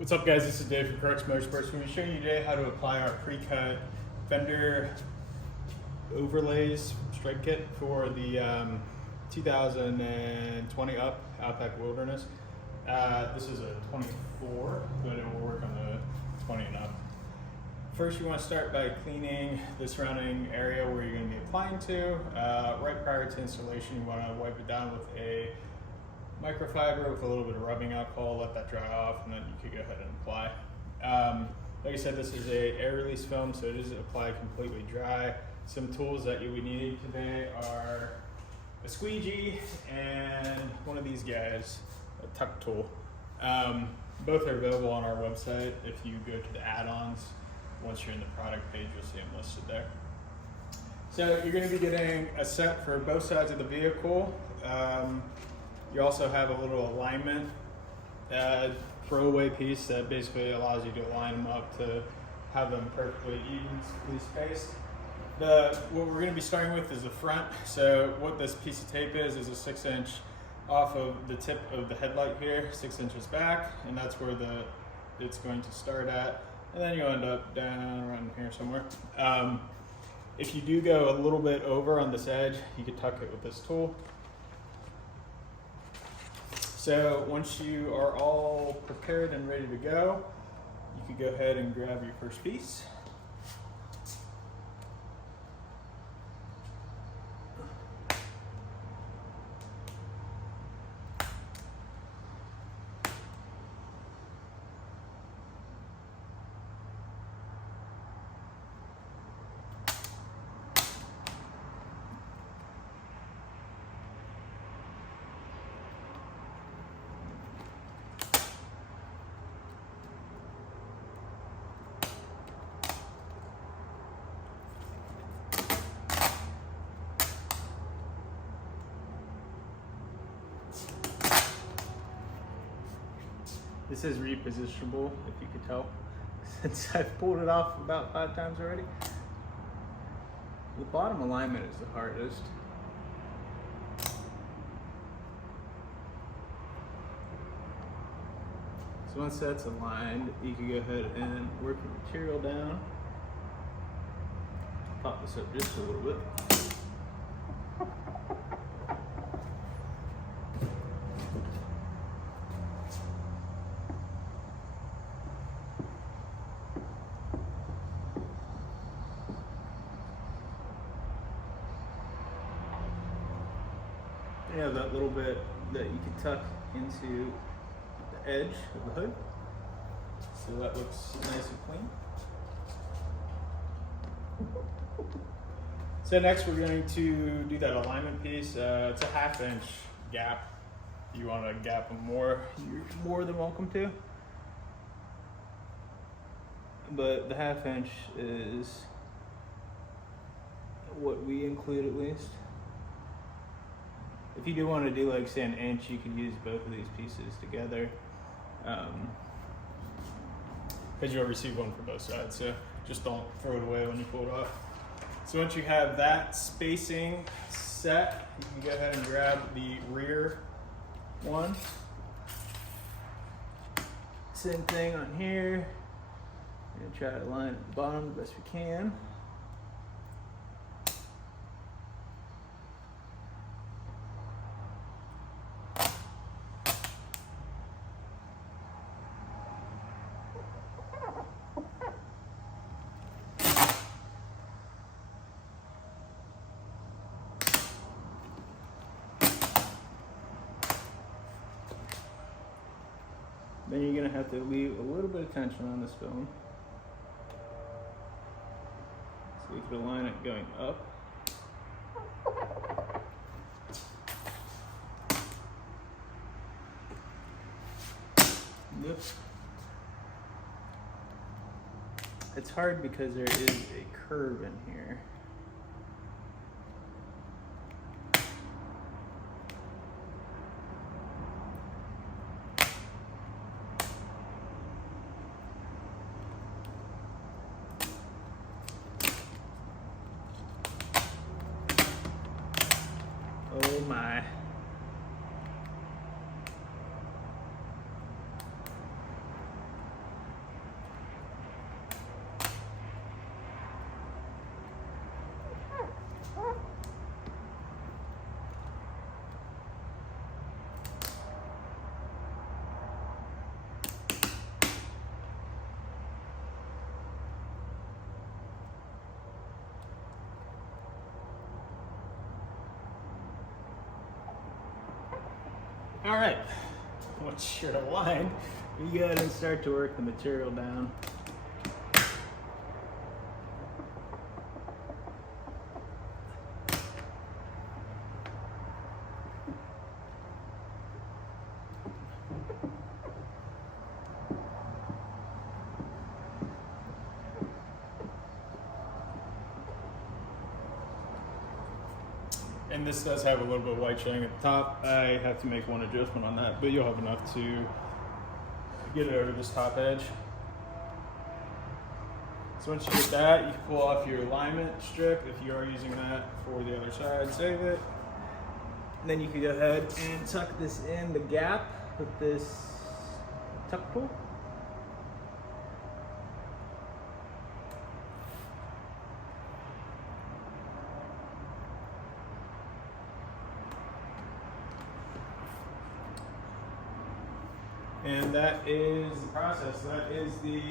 What's up, guys? This is Dave from Crux Motorsports. We're going to show you today how to apply our pre-cut Fender overlays stripe kit for the 2020 Outback Wilderness. This is a 24, but it will work on the 20 and up. First, you want to start by cleaning the surrounding area where you're going to be applying to. Right prior to installation, you want to wipe it down with a microfiber with a little bit of rubbing alcohol, let that dry off, and then you can go ahead and apply. Like I said, this is a air release film, so it is applied completely dry. Some tools that you would need today are a squeegee and one of these guys, a tuck tool. Both are available on our website. If you go to the add-ons, once you're in the product page, you'll see them listed there. So you're going to be getting a set for both sides of the vehicle. You also have a little alignment throwaway piece that basically allows you to line them up to have them perfectly evenly spaced. What we're going to be starting with is the front. So what this piece of tape is a 6-inch off of the tip of the headlight here, 6 inches back, and that's where it's going to start at. And then you'll end up down around here somewhere. If you do go a little bit over on this edge, you can tuck it with this tool. So once you are all prepared and ready to go, you can go ahead and grab your first piece. This is repositionable, if you could tell, since I've pulled it off about 5 times already. The bottom alignment is the hardest. So once that's aligned, you can go ahead and work the material down. Pop this up just a little bit. You have that little bit that you can tuck into the edge of the hood, so that looks nice and clean. So next we're going to do that alignment piece. It's a 1/2 inch gap. If you want to gap them more, you're more than welcome to. But the 1/2 inch is what we include at least. If you do want to do like say an inch, you can use both of these pieces together, because you'll receive one for both sides, so just don't throw it away when you pull it off. So once you have that spacing set, you can go ahead and grab the rear one. Same thing on here. We're going to try to line at the bottom the best we can. Then you're going to have to leave a little bit of tension on this film, so you can align it going up. Yep. It's hard because there is a curve in here. Oh my. All right, once you're aligned, you go ahead and start to work the material down. And this does have a little bit of white showing at the top. I have to make one adjustment on that, but you'll have enough to get it over this top edge. So once you get that, you can pull off your alignment strip if you are using that for the other side, save it. And then you can go ahead and tuck this in the gap with this tuck pull. And that is the process. That is the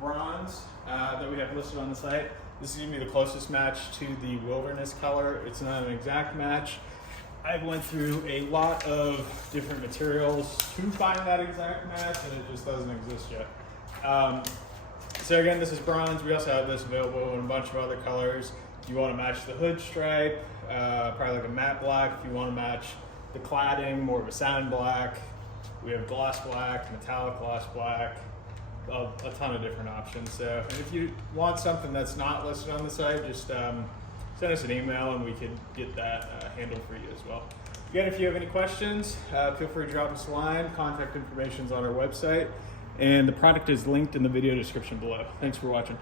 bronze that we have listed on the site. This is going to be the closest match to the wilderness color. It's not an exact match. I went through a lot of different materials to find that exact match, and it just doesn't exist yet. So again, this is bronze. We also have this available in a bunch of other colors. If you want to match the hood stripe, probably like a matte black. If you want to match the cladding, more of a sand black. We have gloss black, metallic gloss black, a ton of different options. So if you want something that's not listed on the site, just send us an email and we can get that handled for you as well. Again, if you have any questions, feel free to drop us a line. Contact information is on our website, and the product is linked in the video description below. Thanks for watching.